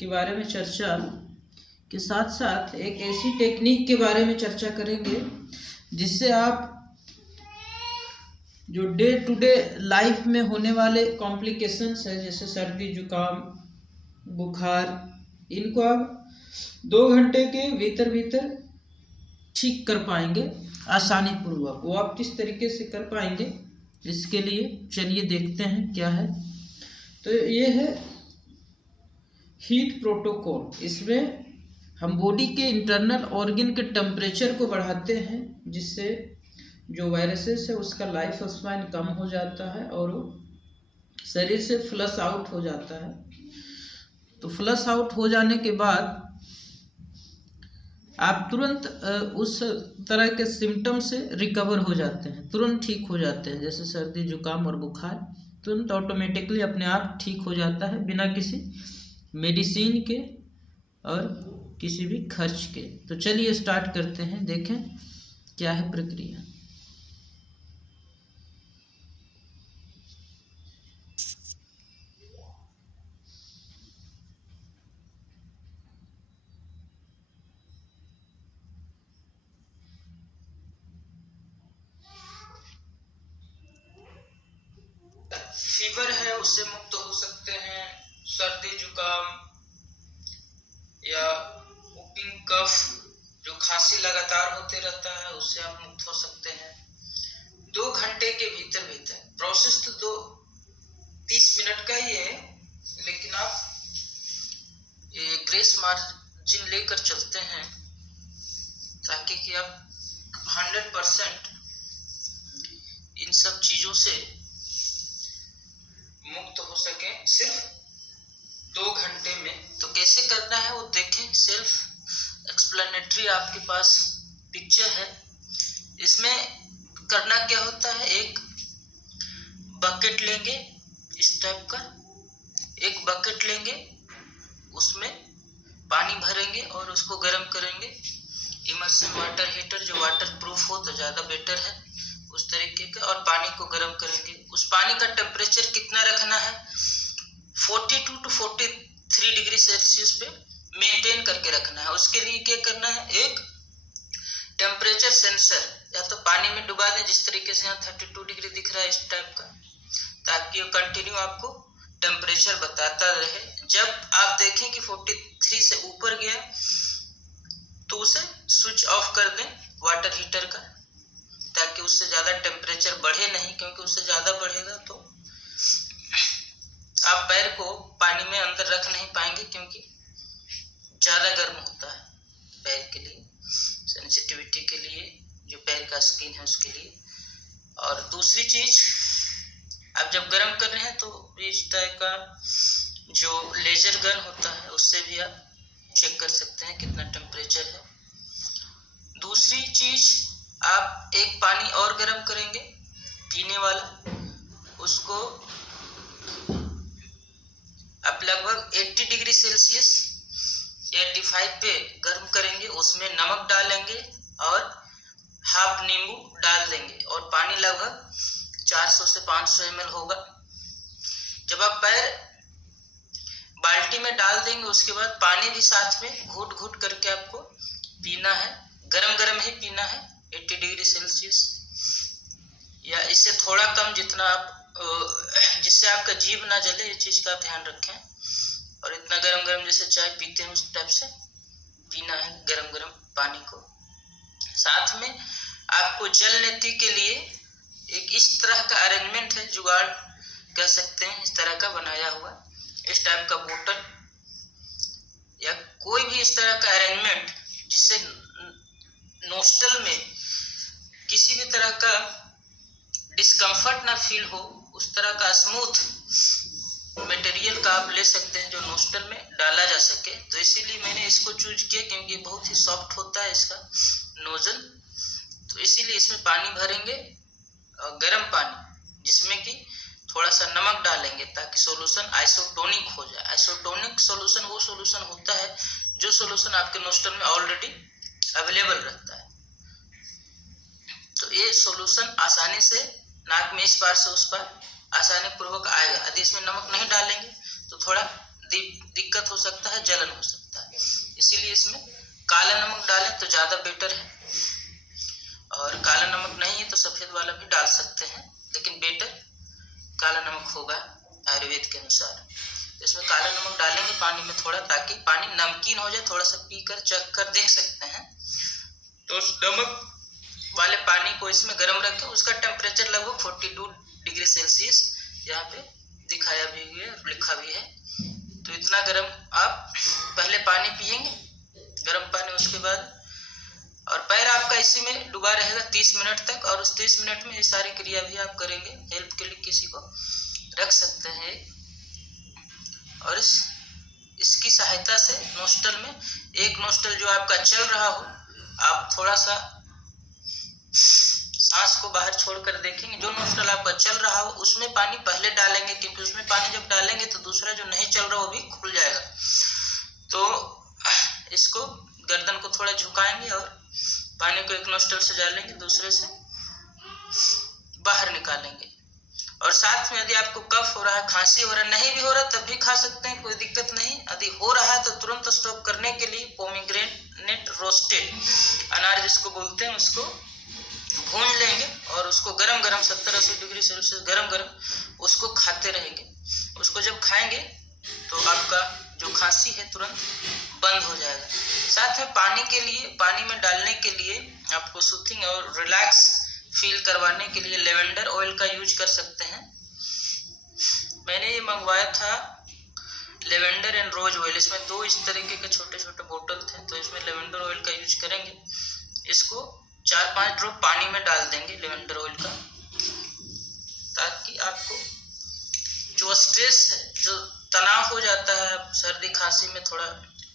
के बारे में चर्चा के साथ साथ एक ऐसी टेक्निक के बारे में चर्चा करेंगे जिससे आप जो डे टू डे लाइफ में होने वाले कॉम्प्लिकेशंस है, जैसे सर्दी जुकाम बुखार, इनको आप 2 घंटे के भीतर भीतर ठीक कर पाएंगे आसानी पूर्वक। वो आप किस तरीके से कर पाएंगे, इसके लिए चलिए देखते हैं क्या है। तो ये है हीट प्रोटोकॉल। इसमें हम बॉडी के इंटरनल ऑर्गन के टेम्परेचर को बढ़ाते हैं, जिससे जो वायरसेस है उसका लाइफ स्पैन कम हो जाता है और वो शरीर से फ्लश आउट हो जाता है। तो फ्लश आउट हो जाने के बाद आप तुरंत उस तरह के सिम्टम से रिकवर हो जाते हैं, तुरंत ठीक हो जाते हैं। जैसे सर्दी जुकाम और बुखार तुरंत ऑटोमेटिकली अपने आप ठीक हो जाता है, बिना किसी मेडिसिन के और किसी भी खर्च के। तो चलिए स्टार्ट करते हैं, देखें क्या है प्रक्रिया। फीवर है उससे मुक्त हो सकते हैं, सर्दी जुकाम या वुपिंग कफ जो खांसी लगातार होते रहता है उससे आप मुक्त हो सकते हैं 2 घंटे के भीतर भीतर। प्रोसेस तो 30 मिनट का ही है, लेकिन आप ये ग्रेस मार्जिन लेकर चलते हैं ताकि कि आप 100% इन सब चीजों से मुक्त हो सके सिर्फ 2 घंटे में। तो कैसे करना है वो देखें, सेल्फ एक्सप्लेनेटरी आपके पास पिक्चर है। इसमें करना क्या होता है, एक बकेट लेंगे इस टाइप का, एक बकेट लेंगे, उसमें पानी भरेंगे और उसको गर्म करेंगे। इमर्शन वाटर हीटर जो वाटर प्रूफ हो तो ज़्यादा बेटर है, उस तरीके का। और पानी को गर्म करेंगे। उस पानी का टेम्परेचर कितना रखना है, 42 to 43 डिग्री सेल्सियस पे मेंटेन करके रखना है। उसके लिए क्या करना है, एक टेम्परेचर सेंसर या तो पानी में डुबा दें, जिस तरीके से यहाँ 32 डिग्री दिख रहा है इस टाइप का, ताकि वो कंटिन्यू आपको टेम्परेचर बताता रहे। जब आप देखें कि 43 से ऊपर गया तो उसे स्विच ऑफ कर दें वाटर हीटर का, ताकि उससे ज़्यादा टेम्परेचर बढ़े नहीं, क्योंकि उससे ज़्यादा बढ़ेगा तो आप पैर को पानी में अंदर रख नहीं पाएंगे, क्योंकि ज़्यादा गर्म होता है पैर के लिए, सेंसिटिविटी के लिए, जो पैर का स्किन है उसके लिए। और दूसरी चीज़, आप जब गर्म कर रहे हैं तो इस टाइप का जो लेजर गन होता है उससे भी आप चेक कर सकते हैं कितना टेम्परेचर है। दूसरी चीज़, आप एक पानी और गर्म करेंगे पीने वाला, उसको आप लगभग 80 डिग्री सेल्सियस 85 पे गर्म करेंगे। उसमें नमक डालेंगे और हाफ नींबू डाल देंगे और पानी लगभग 400 से 500 ml होगा। जब आप पैर बाल्टी में डाल देंगे उसके बाद पानी भी साथ में घूट घूट करके आपको पीना है, गरम गरम ही पीना है 80 डिग्री सेल्सियस या इससे थोड़ा कम, जितना आप जिससे आपका जीभ ना जले, इस चीज़ का ध्यान रखें। और इतना गरम गरम जैसे चाय पीते हैं उस टाइप से पीना है गरम गरम पानी को। साथ में आपको जल नीति के लिए एक इस तरह का अरेंजमेंट है, जुगाड़ कह सकते हैं, इस तरह का बनाया हुआ, इस टाइप का बोतल या कोई भी इस तरह का अरेंजमेंट जिससे नोस्टल में किसी भी तरह का डिस्कम्फर्ट ना फील हो, उस तरह का स्मूथ मटेरियल का आप ले सकते हैं जो नोस्टल में डाला जा सके। तो इसीलिए मैंने इसको चूज किया, क्योंकि बहुत ही सॉफ्ट होता है इसका नोजल। तो इसीलिए इसमें पानी भरेंगे और गर्म पानी, जिसमें कि थोड़ा सा नमक डालेंगे ताकि सॉल्यूशन आइसोटोनिक हो जाए। आइसोटोनिक सॉल्यूशन वो सॉल्यूशन होता है जो सॉल्यूशन आपके नोस्टल में ऑलरेडी अवेलेबल रहता है। तो ये सॉल्यूशन आसानी से नाक में इस पार से उस पार आसानी पूर्वक आएगा। यदि इसमें नमक नहीं डालेंगे तो थोड़ा दिक्कत हो सकता है, जलन हो सकता है। इसीलिए इसमें काला नमक डालें तो ज़्यादा बेटर है, और काला नमक नहीं है तो सफ़ेद वाला भी डाल सकते हैं, लेकिन बेटर काला नमक होगा आयुर्वेद के अनुसार। इसमें काला नमक डालेंगे पानी में थोड़ा, ताकि पानी नमकीन हो जाए, थोड़ा सा पीकर चख कर देख सकते हैं। तो उस नमक वाले पानी को इसमें गर्म रखें, उसका टेम्परेचर लगभग 42 डिग्री सेल्सियस यहाँ पे दिखाया भी है, लिखा भी है। तो इतना गर्म आप पहले पानी पिएंगे, गर्म पानी, उसके बाद और पैर आपका इसी में डूबा रहेगा 30 मिनट तक, और उस 30 मिनट में ये सारी क्रिया भी आप करेंगे। हेल्प के लिए किसी को रख सकते हैं, और इसकी सहायता से नोस्टल में, एक नोस्टल जो आपका चल रहा हो, आप थोड़ा सा सांस को बाहर छोड़कर देखेंगे। जो नोस्टल आपका चल रहा हो उसमें पानी पहले डालेंगे, क्योंकि उसमें पानी जब डालेंगे तो दूसरा जो नहीं चल रहा वो भी खुल जाएगा। तो इसको गर्दन को थोड़ा झुकाएंगे और पानी को एक नोस्टल से डालेंगे, दूसरे से बाहर निकालेंगे। और साथ में यदि आपको कफ हो रहा है, खांसी हो रहा है, नहीं भी हो रहा तब भी खा सकते हैं, कोई दिक्कत नहीं। यदि हो रहा है तो तुरंत स्टॉप करने के लिए पोमीग्रेनेट रोस्टेड अनार जिसको बोलते हैं, उसको भून लेंगे और उसको गरम गरम 70-80 डिग्री सेल्सियस गरम उसको खाते रहेंगे। उसको जब खाएंगे तो आपका जो खांसी है तुरंत बंद हो जाएगा। साथ में पानी में डालने के लिए आपको सूथिंग और रिलैक्स फील करवाने के लिए लेवेंडर ऑयल का यूज कर सकते हैं। मैंने ये मंगवाया था लेवेंडर एंड रोज ऑयल, इसमें 2 इस तरीके के छोटे छोटे बोतल थे, तो इसमें लेवेंडर ऑयल का यूज करेंगे। इसको 4-5 ड्रॉप पानी में डाल देंगे लेवेंडर ऑयल का, ताकि आपको जो स्ट्रेस है, जो तनाव हो जाता है, सर्दी खांसी में थोड़ा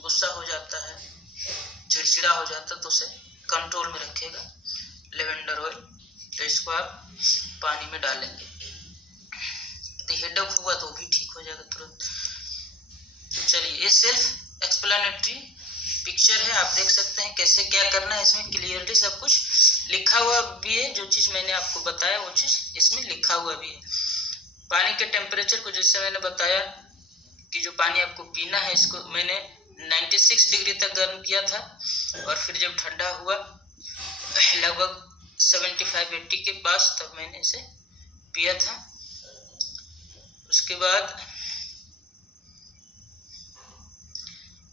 गुस्सा हो जाता है, चिड़चिड़ा हो जाता है, तो उसे कंट्रोल में रखेगा लेवेंडर ऑयल। तो इसको आप पानी में डालेंगे। यदि हेडेक हुआ तो भी ठीक हो जाएगा तुरंत। तो चलिए, ये सेल्फ एक्सप्लेनेटरी पिक्चर है, आप देख सकते हैं कैसे क्या करना है। इसमें क्लियरली सब कुछ लिखा हुआ भी है, जो चीज़ मैंने आपको बताया वो चीज़ इसमें लिखा हुआ भी है। पानी के टेम्परेचर को जैसे मैंने बताया कि जो पानी आपको पीना है, इसको मैंने 96 डिग्री तक गर्म किया था, और फिर जब ठंडा हुआ लगभग 75-80 के पास, तब मैंने इसे पिया था। उसके बाद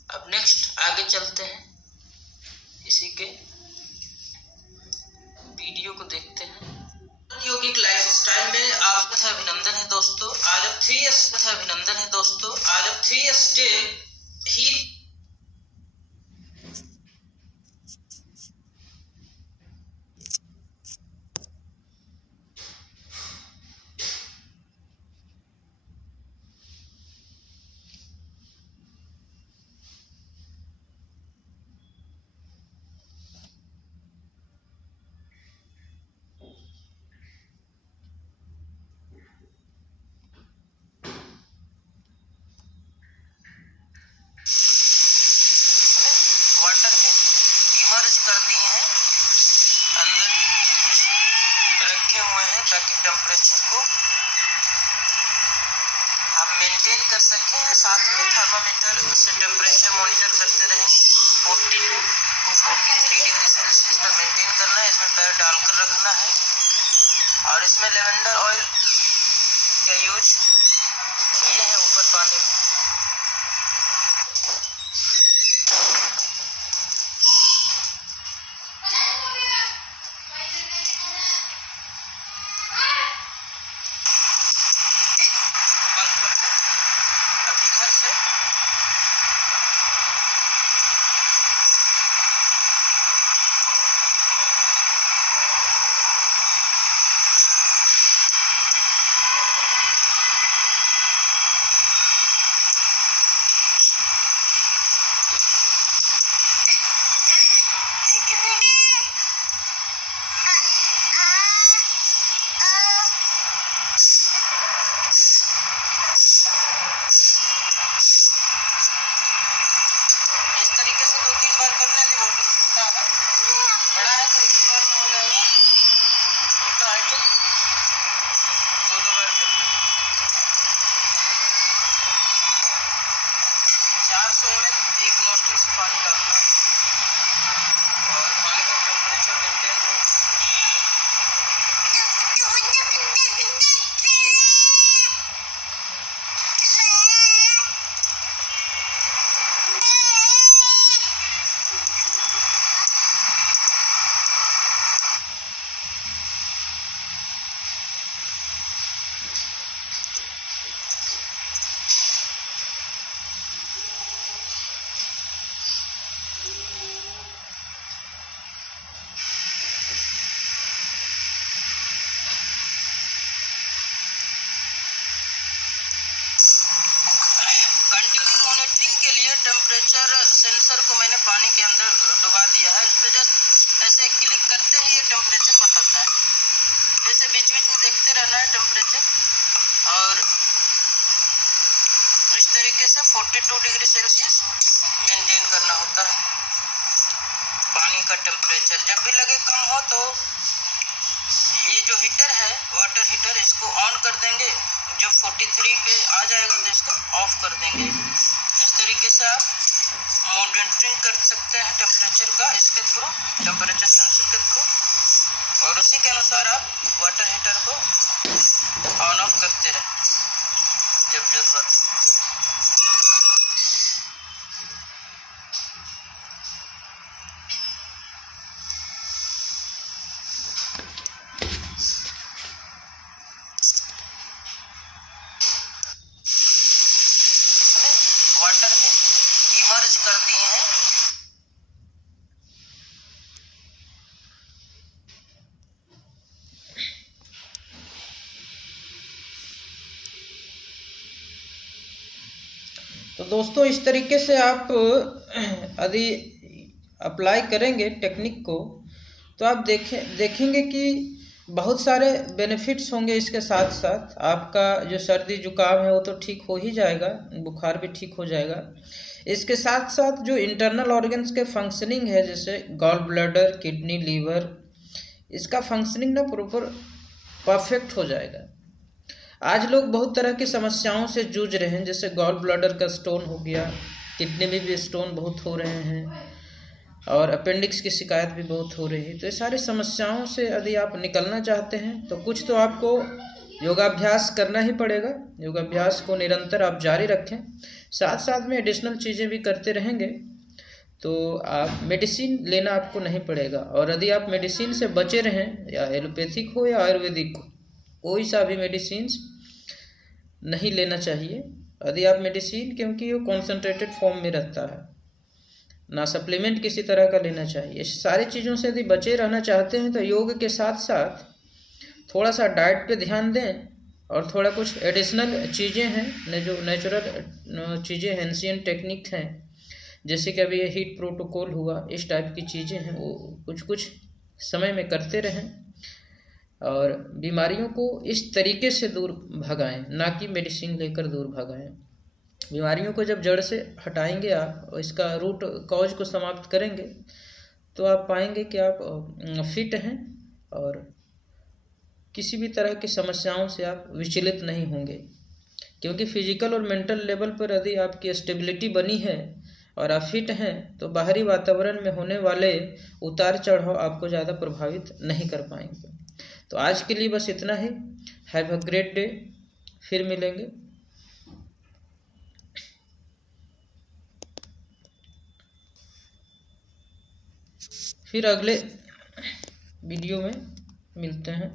अब नेक्स्ट आगे चलते हैं, इसी के वीडियो को देखते हैं। यौगिक लाइफस्टाइल में आपका अभिनंदन है दोस्तों। आज अब 3 स्टेप हीट कर दिए हैं, अंदर रखे हुए हैं, ताकि टेम्परेचर को हम मेंटेन कर सकें। साथ में थर्मामीटर से टेम्परेचर मॉनिटर करते रहें। 42 to 43 डिग्री सेल्सियस तक मेंटेन करना है। इसमें पैर डालकर रखना है, और इसमें लेवेंडर ऑयल का यूज किए हैं ऊपर पानी में। टेम्परेचर सेंसर को मैंने पानी के अंदर डुबा दिया है। इस पर जस्ट ऐसे क्लिक करते ही ये टेम्परेचर बताता है। जैसे बीच बीच में देखते रहना है टेम्परेचर, और इस तरीके से 42 डिग्री सेल्सियस मेंटेन करना होता है पानी का टेम्परेचर। जब भी लगे कम हो तो ये जो हीटर है, वाटर हीटर, इसको ऑन कर देंगे। जब 43 पे आ जाएगा तो इसको ऑफ कर देंगे। इस तरीके से आप मॉनिटरिंग कर सकते हैं टेम्परेचर का इसके थ्रू, टेम्परेचर सेंसर के थ्रू, और उसी के अनुसार आप वाटर हीटर को ऑन ऑफ करते रहें जब जरूरत। वाटर में इमर्ज कर दिए हैं। तो दोस्तों इस तरीके से आप यदि अप्लाई करेंगे टेक्निक को तो आप देखेंगे कि बहुत सारे बेनिफिट्स होंगे। इसके साथ साथ आपका जो सर्दी जुकाम है वो तो ठीक हो ही जाएगा, बुखार भी ठीक हो जाएगा। इसके साथ साथ जो इंटरनल ऑर्गन्स के फंक्शनिंग है, जैसे गॉल ब्लैडर, किडनी, लीवर, इसका फंक्शनिंग ना प्रॉपर परफेक्ट हो जाएगा। आज लोग बहुत तरह की समस्याओं से जूझ रहे हैं, जैसे गॉल ब्लैडर का स्टोन हो गया, किडनी में भी स्टोन बहुत हो रहे हैं, और अपेंडिक्स की शिकायत भी बहुत हो रही है। तो ये सारी समस्याओं से यदि आप निकलना चाहते हैं तो कुछ तो आपको योगाभ्यास करना ही पड़ेगा। योगाभ्यास को निरंतर आप जारी रखें, साथ साथ में एडिशनल चीज़ें भी करते रहेंगे तो आप मेडिसिन लेना आपको नहीं पड़ेगा। और यदि आप मेडिसिन से बचे रहें, या एलोपैथिक हो या आयुर्वेदिक हो, कोई सा भी मेडिसिन नहीं लेना चाहिए यदि आप मेडिसिन, क्योंकि वो कॉन्सेंट्रेटेड फॉर्म में रहता है, ना सप्लीमेंट किसी तरह का लेना चाहिए। इस सारी चीज़ों से यदि बचे रहना चाहते हैं तो योग के साथ साथ थोड़ा सा डाइट पे ध्यान दें, और थोड़ा कुछ एडिशनल चीज़ें हैं जो नेचुरल चीज़ें हैं, एंशिएंट टेक्निक हैं, जैसे कि अभी ये हीट प्रोटोकॉल हुआ, इस टाइप की चीज़ें हैं, वो कुछ कुछ समय में करते रहें और बीमारियों को इस तरीके से दूर भगाएं, ना कि मेडिसिन लेकर दूर भगाएं। बीमारियों को जब जड़ से हटाएंगे आप, इसका रूट कॉज को समाप्त करेंगे, तो आप पाएंगे कि आप फिट हैं और किसी भी तरह की समस्याओं से आप विचलित नहीं होंगे। क्योंकि फिजिकल और मेंटल लेवल पर यदि आपकी स्टेबिलिटी बनी है और आप फिट हैं तो बाहरी वातावरण में होने वाले उतार चढ़ाव आपको ज़्यादा प्रभावित नहीं कर पाएंगे। तो आज के लिए बस इतना ही। हैव अ ग्रेट डे, फिर मिलेंगे। फिर अगले वीडियो में मिलते हैं।